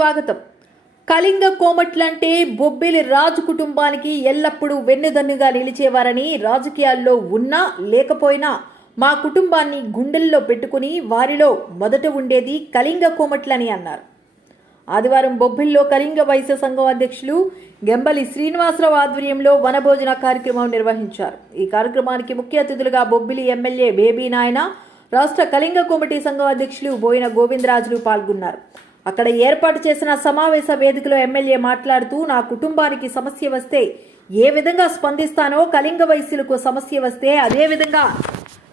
స్వాగతం. కళింగ కోమట్లంటే బొబ్బిలి రాజు కుటుంబానికి ఎల్లప్పుడూ వెన్నుదన్నుగా నిలిచేవారని రాజకీయాల్లో ఉన్నా లేకపోయినా మా కుటుంబాన్ని గుండెల్లో పెట్టుకుని వారిలో మొదట ఉండేది కళింగ కోమట్లని అన్నారు. ఆదివారం బొబ్బిల్లో కళింగ వైశ్య సంఘం అధ్యక్షులు గెంబలి శ్రీనివాసరావు ఆధ్వర్యంలో వనభోజన కార్యక్రమం నిర్వహించారు. ఈ కార్యక్రమానికి ముఖ్య అతిథులుగా బొబ్బిలి ఎమ్మెల్యే బేబీ నాయన రాష్ట్ర కళింగ కమిటీ సంఘం అధ్యక్షులు బోయిన గోవిందరాజులు పాల్గొన్నారు. అక్కడ ఏర్పాటు చేసిన సమావేశ వేదికలో ఎమ్మెల్యే మాట్లాడుతూ నా కుటుంబానికి సమస్య వస్తే ఏ విధంగా స్పందిస్తానో కళింగ వైశ్యులకు సమస్య వస్తే అదే విధంగా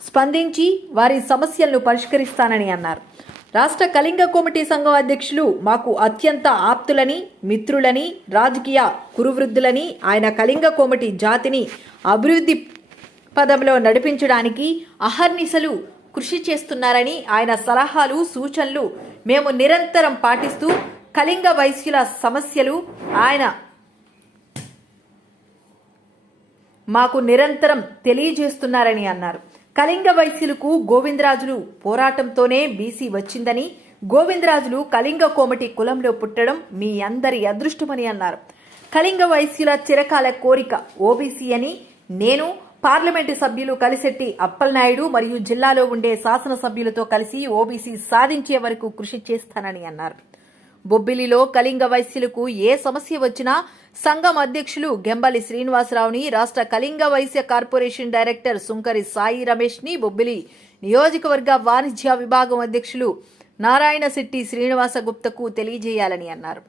స్పందించి వారి సమస్యలను పరిష్కరిస్తానని అన్నారు. రాష్ట్ర కళింగ కమిటీ సంఘం అధ్యక్షులు మాకు అత్యంత ఆప్తులని మిత్రులని రాజకీయ కురువృద్ధులని ఆయన కళింగ కోమిటీ జాతిని అభివృద్ధి పదంలో నడిపించడానికి అహర్నిశలు కృషి చేస్తున్నారని ఆయన సలహాలు సూచనలు మేము నిరంతరం పాటిస్తూ కళింగ వైశ్యుల సమస్యలు ఆయన మాకు నిరంతరం తెలియజేస్తున్నారని అన్నారు. కళింగ వైశ్యులకు గోవిందరాజులు పోరాటంతోనే బీసీ వచ్చిందని గోవిందరాజులు కళింగ కోమటి కులంలో పుట్టడం మీ అందరి అదృష్టమని అన్నారు. కళింగ వైశ్యుల చిరకాల కోరిక ఓబీసీ అని నేను పార్లమెంటు సభ్యులు కలిసెట్టి అప్పలనాయుడు మరియు జిల్లాలో ఉండే శాసనసభ్యులతో కలిసి ఓబీసీ సాధించే వరకు కృషి చేస్తానని అన్నారు. బొబ్బిలిలో కళింగ వైశ్యులకు ఏ సమస్య వచ్చినా సంఘం అధ్యక్షులు గెంబలి శ్రీనివాసరావుని రాష్ట్ర కళింగ వైశ్య కార్పొరేషన్ డైరెక్టర్ సుంకరి సాయి రమేష్ని బొబ్బిలి నియోజకవర్గ వాణిజ్య విభాగం అధ్యక్షులు నారాయణ శెట్టి శ్రీనివాస గుప్తకు తెలియజేయాలని అన్నారు.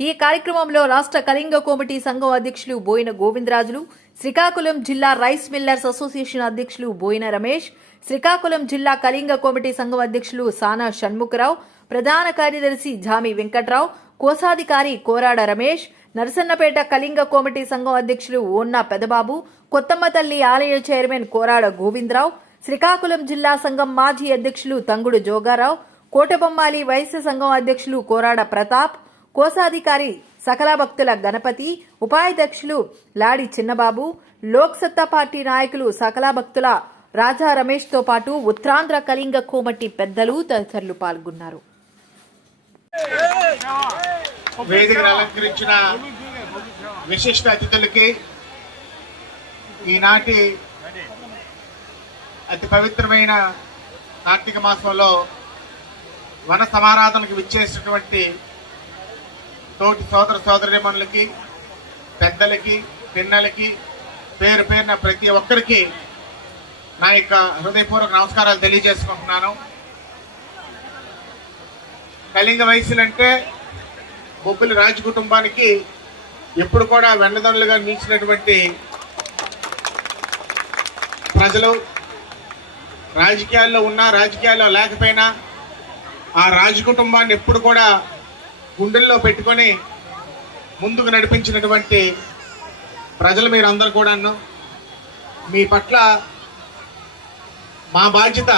ఈ కార్యక్రమంలో రాష్ట్ర కళింగ కమిటీ సంఘం అధ్యక్షులు బోయిన గోవిందరాజులు శ్రీకాకుళం జిల్లా రైస్ మిల్లర్స్ అసోసియేషన్ అధ్యక్షులు బోయిన రమేష్ శ్రీకాకుళం జిల్లా కళింగ కమిటీ సంఘం అధ్యక్షులు సానా షణ్ముఖరావు ప్రధాన కార్యదర్శి జామి వెంకట్రావు కోశాధికారి కోరాడ రమేష్ నరసన్నపేట కళింగ కోమిటీ సంఘం అధ్యక్షులు ఓన్నా పెదబాబు కొత్తమ్మ తల్లి ఆలయ చైర్మన్ కోరాడ గోవిందరావు శ్రీకాకుళం జిల్లా సంఘం మాజీ అధ్యక్షులు తంగుడు జోగారావు కోటబొమ్మాలి వైశ్య సంఘం అధ్యక్షులు కోరాడ ప్రతాప్ కోశాధికారి సకల భక్తుల గణపతి ఉపాధ్యక్షులు లాడి చిన్నబాబు లోక్సత్తా పార్టీ నాయకులు సకల భక్తుల రాజా రమేష్తో పాటు ఉత్తరాంధ్ర కళింగ కోమటి పెద్దలు తదితరులు పాల్గొన్నారు. వేదికను అలంకరించిన విశిష్ట అతిథులకి ఈనాటి అతి పవిత్రమైన కార్తీక మాసంలో వన సమారాధనకు విచ్చేసినటువంటి తోటి సోదర సోదరిమణులకి పెద్దలకి పిన్నలకి పేరు పేరున ప్రతి ఒక్కరికి నా యొక్క హృదయపూర్వక నమస్కారాలు తెలియజేసుకుంటున్నాను. కళింగ వయసులంటే బొబ్బిలి రాజు కుటుంబానికి ఎప్పుడు కూడా వెన్నదనులుగా నిలిచినటువంటి ప్రజలు రాజకీయాల్లో ఉన్నా రాజకీయాల్లో లేకపోయినా ఆ రాజు కుటుంబాన్ని ఎప్పుడు కూడా గుండెల్లో పెట్టుకొని ముందుకు నడిపించినటువంటి ప్రజలు మీరు కూడాను మీ పట్ల మా బాధ్యత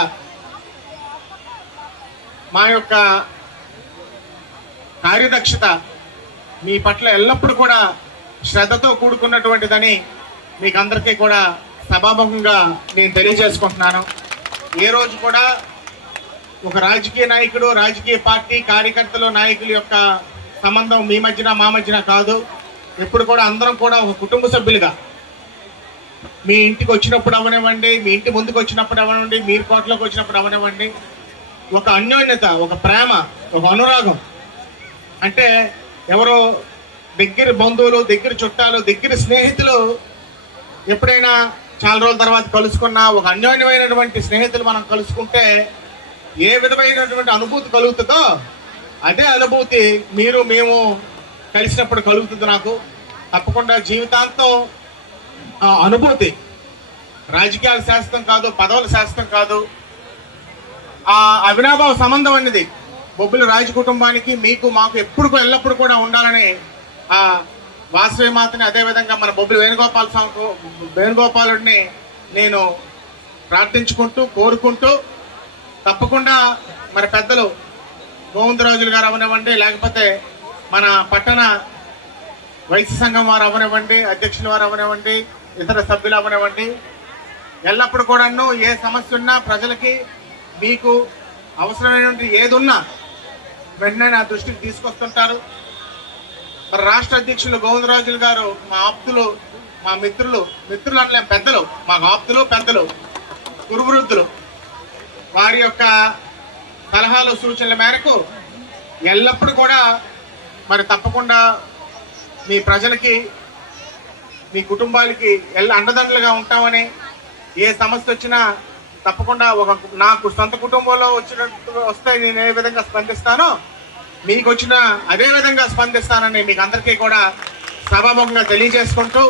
మా యొక్క కార్యదక్షత మీ పట్ల ఎల్లప్పుడూ కూడా శ్రద్ధతో కూడుకున్నటువంటిదని మీకు అందరికీ కూడా సభాముఖంగా నేను తెలియజేసుకుంటున్నాను. ఏ రోజు కూడా ఒక రాజకీయ నాయకుడు రాజకీయ పార్టీ కార్యకర్తలు నాయకుల యొక్క సంబంధం మీ మధ్యన మా మధ్యన కాదు. ఎప్పుడు కూడా అందరం కూడా ఒక కుటుంబ సభ్యులుగా. మీ ఇంటికి వచ్చినప్పుడు అవనివ్వండి మీ ఇంటి ముందుకు వచ్చినప్పుడు అవనివ్వండి మీరు కోటలోకి వచ్చినప్పుడు అవనివ్వండి. ఒక అన్యోన్యత ఒక ప్రేమ ఒక అనురాగం. అంటే ఎవరో దగ్గర బంధువులు దగ్గర చుట్టాలు దగ్గర స్నేహితులు ఎప్పుడైనా చాలా రోజుల తర్వాత కలుసుకున్న ఒక అన్యోన్యమైనటువంటి స్నేహితులు మనం కలుసుకుంటే ఏ విధమైనటువంటి అనుభూతి కలుగుతుందో అదే అనుభూతి మీరు మేము కలిసినప్పుడు కలుగుతుంది నాకు. తప్పకుండా జీవితాంతం అనుభూతి. రాజకీయాల శాస్త్రం కాదు పదవుల శాస్త్రం కాదు. ఆ అవినాభావ సంబంధం అనేది బొబ్బుల రాజు కుటుంబానికి మీకు మాకు ఎప్పుడు ఎల్లప్పుడు కూడా ఉండాలని ఆ వాసవి మాతని అదేవిధంగా మన బొబ్బులు వేణుగోపాల స్వామి వేణుగోపాలుడిని నేను ప్రార్థించుకుంటూ కోరుకుంటూ తప్పకుండా మరి పెద్దలు గోవిందరాజులు గారు అవనివ్వండి లేకపోతే మన పట్టణ వైద్య సంఘం వారు అవనివ్వండి అధ్యక్షుల వారు అవనివ్వండి ఇతర సభ్యులు అవనివ్వండి. ఎల్లప్పుడు కూడాను ఏ సమస్య ఉన్నా ప్రజలకి మీకు అవసరమైనటువంటి ఏది ఉన్నా వెంటనే నా దృష్టికి తీసుకొస్తుంటారు. మరి రాష్ట్ర అధ్యక్షులు గోవిందరాజులు గారు మా ఆప్తులు మా మిత్రులు మిత్రులు అనలేం పెద్దలు మా ఆప్తులు పెద్దలు గురువృద్ధులు వారి యొక్క సలహాలు సూచనల మేరకు ఎల్లప్పుడూ కూడా మరి తప్పకుండా మీ ప్రజలకి మీ కుటుంబాలకి ఎల్ల అండదండలుగా ఉంటామని ఏ సమస్య వచ్చినా తప్పకుండా ఒక నాకు సొంత కుటుంబంలో వచ్చినట్టు వస్తే నేను ఏ విధంగా స్పందిస్తానో మీకు వచ్చిన అదే విధంగా స్పందిస్తానని మీకు అందరికీ కూడా సభాముఖంగా తెలియజేసుకుంటూ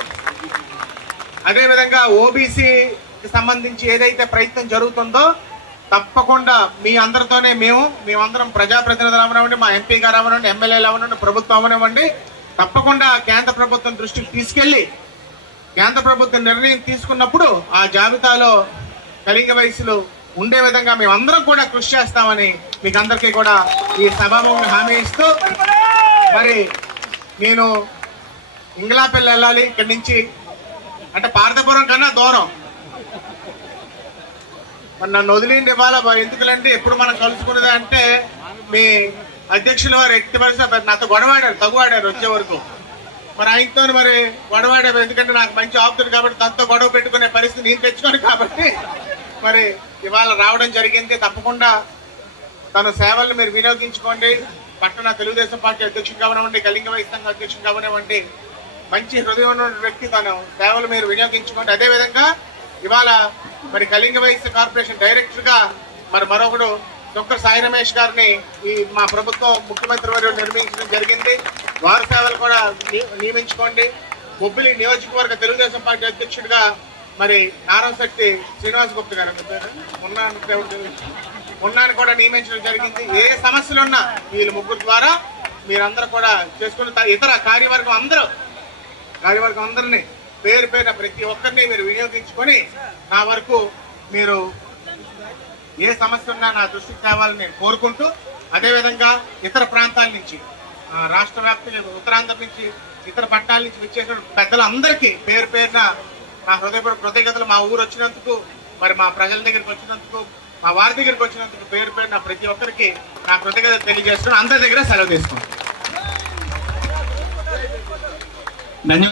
అదేవిధంగా ఓబీసీకి సంబంధించి ఏదైతే ప్రయత్నం జరుగుతుందో తప్పకుండా మీ అందరితోనే మేము మేమందరం ప్రజాప్రతినిధులు అవనివ్వండి మా ఎంపీ గారు అవనివ్వండి ఎమ్మెల్యేలు అవనివ్వండి ప్రభుత్వం అవనివ్వండి. తప్పకుండా కేంద్ర ప్రభుత్వం దృష్టికి తీసుకెళ్ళి కేంద్ర ప్రభుత్వం నిర్ణయం తీసుకున్నప్పుడు ఆ జాబితాలో కలింగ వయసులు ఉండే విధంగా మేమందరం కూడా కృషి చేస్తామని మీకు అందరికీ కూడా ఈ సభాముఖంగా హామీ ఇస్తూ మరి నేను ఇంగ్లాపల్లి వెళ్ళాలి ఇక్కడి నుంచి అంటే పార్థపురం కన్నా దూరం. మరి నన్ను వదిలిండి ఇవ్వాలా ఎందుకులంటే ఎప్పుడు మనం కలుసుకునేది అంటే మీ అధ్యక్షుల వారు ఎట్టి పరిస్థితి నాతో గొడవాడారు తగువాడారు వచ్చే వరకు. మరి ఆయనతో మరి గొడవాడారు ఎందుకంటే నాకు మంచి ఆపుతుంది కాబట్టి తనతో గొడవ పెట్టుకునే పరిస్థితి నేను తెచ్చుకోను కాబట్టి మరి ఇవాళ రావడం జరిగింది. తప్పకుండా తన సేవలను మీరు వినియోగించుకోండి. పట్టణ తెలుగుదేశం పార్టీ అధ్యక్షుడు కావనివ్వండి కలింగ వయసు సంఘ అధ్యక్షుడు కావనివ్వండి మంచి హృదయం ఉన్న వ్యక్తి తను సేవలు మీరు వినియోగించుకోండి. అదేవిధంగా ఇవాళ మరి కళింగ వయసు కార్పొరేషన్ డైరెక్టర్గా మరి మరొకడు డాక్టర్ సాయి రమేష్ గారిని ఈ మా ప్రభుత్వం ముఖ్యమంత్రి వారు నిర్మించడం జరిగింది. వారి సేవలు కూడా నియమించుకోండి. బొబ్బిలి నియోజకవర్గ తెలుగుదేశం పార్టీ అధ్యక్షుడిగా మరి నారాశక్తి శ్రీనివాస్ గుప్త గారు మీ పేరు? ఉన్నాను కూడా నియమించడం జరిగింది. ఏ సమస్యలున్నా వీళ్ళు ముగ్గురు ద్వారా మీరందరూ కూడా చేసుకుని ఇతర కార్యవర్గం అందరూ కార్యవర్గం అందరినీ పేరు పేరున ప్రతి ఒక్కరిని మీరు వినియోగించుకొని నా వరకు మీరు ఏ సమస్య ఉన్నా నా దృష్టికి తేవాలని నేను కోరుకుంటూ అదేవిధంగా ఇతర ప్రాంతాల నుంచి రాష్ట్ర వ్యాప్తంగా ఉత్తరాంధ్ర నుంచి ఇతర పట్టాల నుంచి వచ్చేసిన పెద్దలందరికీ పేరు పేరున నా హృదయపూర్వక కృతజ్ఞతలు. మా ఊరు వచ్చినందుకు మరి మా ప్రజల దగ్గరికి వచ్చినందుకు మా వారి దగ్గరికి వచ్చినందుకు పేరు పేరున ప్రతి ఒక్కరికి నా కృతజ్ఞతలు తెలియజేస్తున్నాను. అందరి దగ్గర సెలవు తీసుకుంటాను ధన్యవాదాలు.